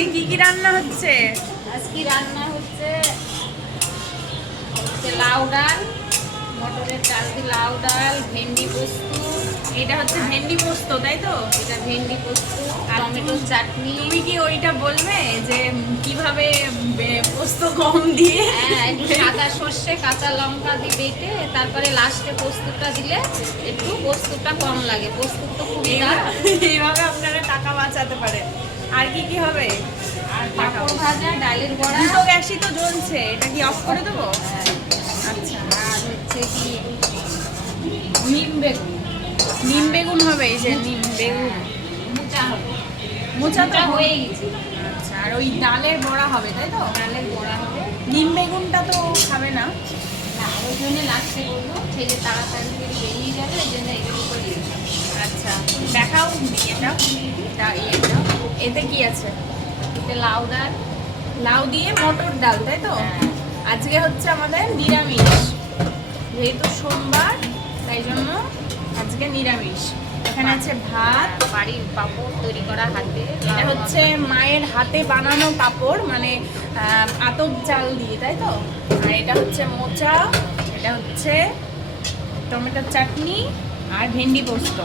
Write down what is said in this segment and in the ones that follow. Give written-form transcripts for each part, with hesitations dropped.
আজকে কি কি রান্না হচ্ছে? আজকে রান্না হচ্ছে লাউ ডাল, মটরের ডাল দিয়ে লাউ ডাল, ভেন্ডি পোস্ত। এটা হচ্ছে ভেন্ডি পোস্ত, তাই তো? এটা ভেন্ডি পোস্ত, টমেটোর চাটনি। তুমি কি ওইটা বলবে যে কিভাবে পোস্ত কম দিয়ে? হ্যাঁ, একটু সাদা সর্ষে কাঁচা লঙ্কা দিয়ে বেটে তারপরে লাস্টে পোস্তটা দিলে একটু পোস্তটা কম লাগে। পোস্ত তো খুবই দাম। এইভাবে আপনারা টাকা বাঁচাতে পারেন। আর কি কি হবে? আর পাঁপড় ভাজা, ডালের বড়া। দুটো গ্যাসই তো জ্বলছে, এটা কি অফ করে দেবো? হ্যাঁ, আচ্ছা, আর হচ্ছে কি নিম বেগুন, নিম বেগুন হবে। এই যে নিম বেগুন মোচা হবে। মোচা তো মোচা হয়ে গেছে। আচ্ছা, আর ওই ডালের বড়া হবে, তাই তো? ডালের বড়া হবে। নিম বেগুনটা তো খাবে না। না, ওই জন্য লাস্টে বলবো ছেলে তাড়াতাড়ি করে বেরিয়ে যাবে, ওই জন্য এগুলো করে দিয়েছি। আচ্ছা, দেখাও ইয়েটা। এতে কি আছে? এতে লাউ ডাল, লাউ দিয়ে মটর ডাল, তাই তো? হ্যাঁ। আজকে হচ্ছে আমাদের নিরামিষ, যেহেতু সোমবার, তাই জন্য আজকে নিরামিষ। এখানে আছে ভাত। বাড়ির পাঁপড় তৈরি করা হাতে। এটা হচ্ছে মায়ের হাতে বানানো পাঁপড়, মানে আতপ চাল দিয়ে, তাই তো? আর এটা হচ্ছে মোচা, এটা হচ্ছে টমেটোর চাটনি আর ভেন্ডি পোস্ত,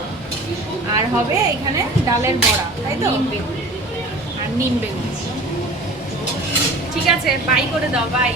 আর হবে এখানে ডালের বড়া, তাই তো? নিম বেগুন। আর নিম বেগুন। ঠিক আছে, বাই করে দাও, বাই।